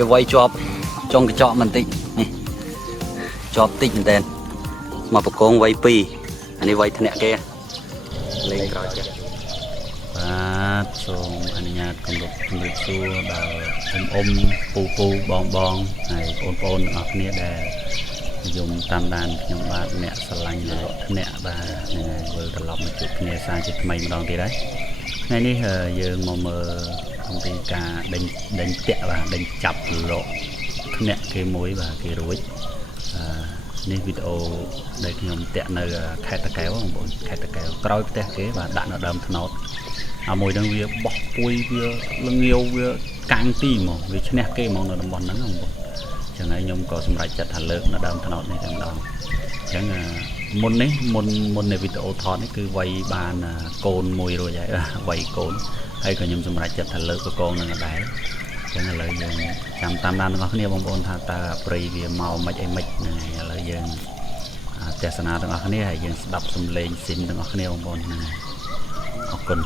វាវាយជាប់ចុងកញ្ចក់បន្តិចនេះជាប់តិចមែនតើមកប្រកងវាយ2អានេះវាយធ្នាក់គេលេងក្រោយចេះបាទសូមអនុញ្ញាតគោរពជំរាបសួរដល់ពូបងហើយបងប្អូនទាំងអស់គ្នាដែលនិយមតាមដានខ្ញុំបាទអ្នកស្រឡាញ់អ្នកបាទនឹងវិលត្រឡប់មកជួបគ្នាសារជាថ្មីម្ដងទៀតហើយថ្ងៃនេះយើងមកមើលអំពីការដេញតាក់បាទដេញចាប់លក់ធ្នាក់គេមួយបាទគេរួចនេះវីដេអូដែលខ្ញុំតាក់នៅខេត្តតាកែវបងប្អូនខេត្តតាកែវក្រោយផ្ទះគេបាទដាក់នៅដើមថ្នោតមួយហ្នឹងវាបោះពួយវាល្ងាវវាកាំងទីហ្មងវាឈ្នះគេហ្មងនៅតំបន់ហ្នឹងបងប្អូនចឹងហើយខ្ញុំក៏សម្រេចចិត្តថាលើកនៅដើមថ្នោតនេះតែម្ដងចឹងមុននៃវីដេអូថតនេះគឺវាយបានកូនមួយរួចហើយវាយកូនហើយក៏ខ្ញុំសម្រេចចិត្តថាលើកប្រកងនឹងដែរចឹងឥឡូវយើងចាំតាមដានទាំងអស់គ្នាបងប្អូនថាតើព្រៃវាមកមិនអីមិនហ្នឹងហើយឥឡូវយើងទស្សនាទាំងអស់គ្នាហើយយើងស្ដាប់សំឡេងស៊ីនទាំងអស់គ្នាបងប្អូនហ្នឹងហើយអរគុណ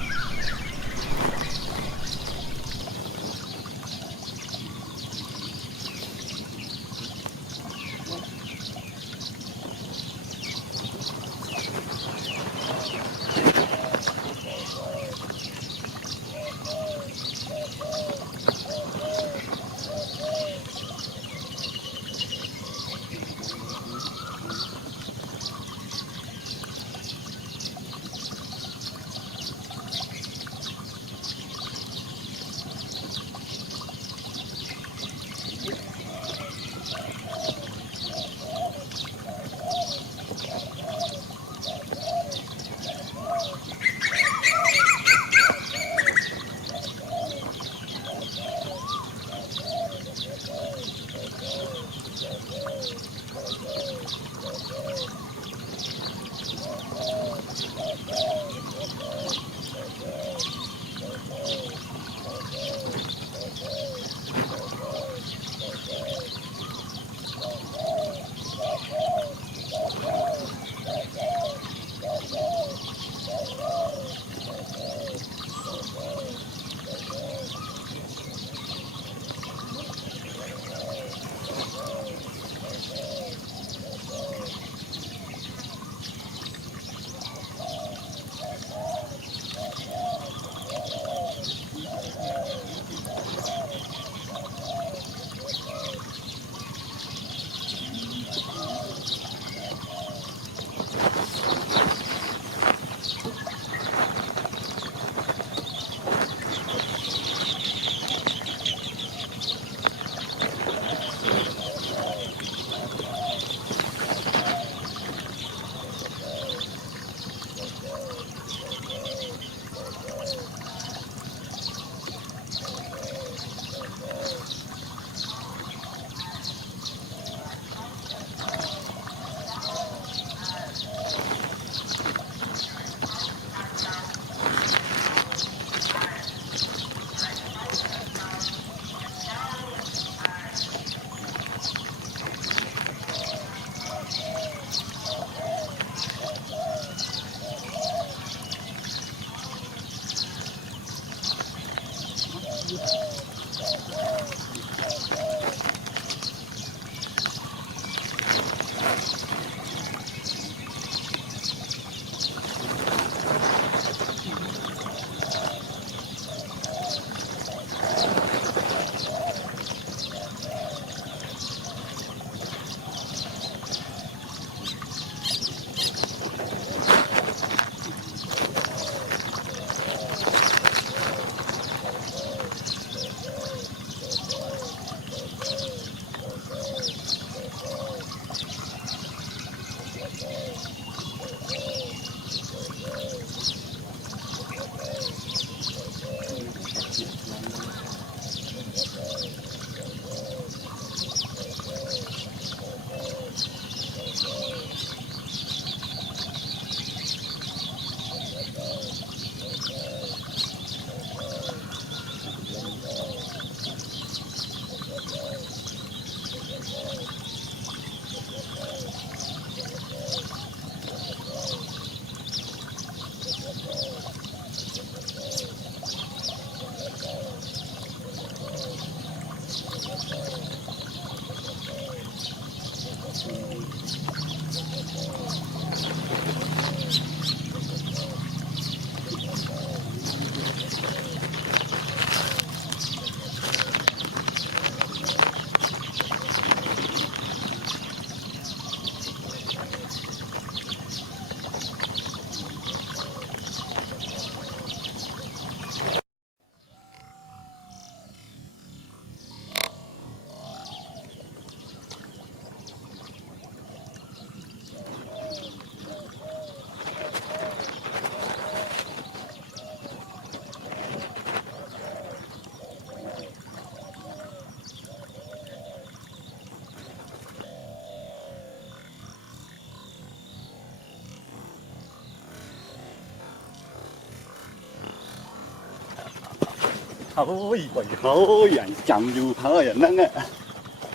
Thôi bởi thôi anh chăm dù hơi anh nâng ạ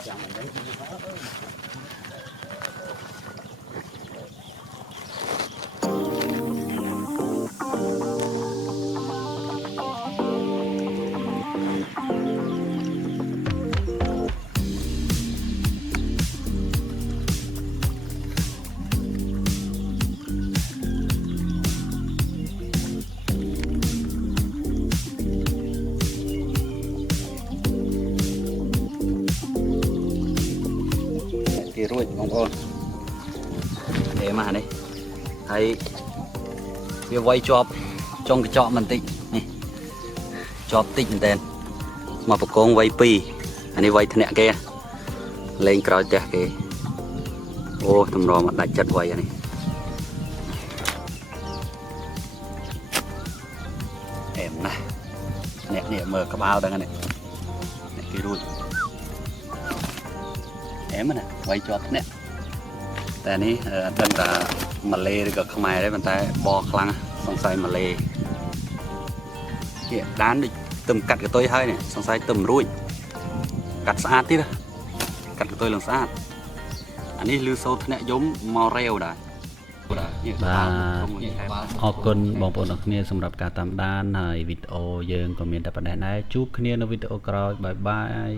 chăm anh đánh dù hơi kia rồi bông con để mà đây thấy việc quay chọp trong cái chọ mình tịnh này chọp tịnh tên mà bọc con quay pi anh ấy quay thế này kia lên cào chè kì ô thầm rò mà đại chất quay này em này nè nè mở cái bao đang này nè kia rồi em nè quay chọp nèแต่นี้ตั้งแต่มาเลกับขมายได้บรรทัยบอคลังสงสัยมาเลเนี่ยด้านดิตึมกัดกับตัวให้เนี่ยสงสัยตึมรุ่ยกัดสะอาดที่ละกัดกับตัวเหลืองสะอาดอันนี้ลือโซทเนี่ยย้มมอเรลได้ออกคนบองปนออกเนี่ยสำหรับการตามด้านในวิดีโอเยิงก็มีแต่ประเด็นได้จูบเนี่ยในวิดีโอกรอยบายบาย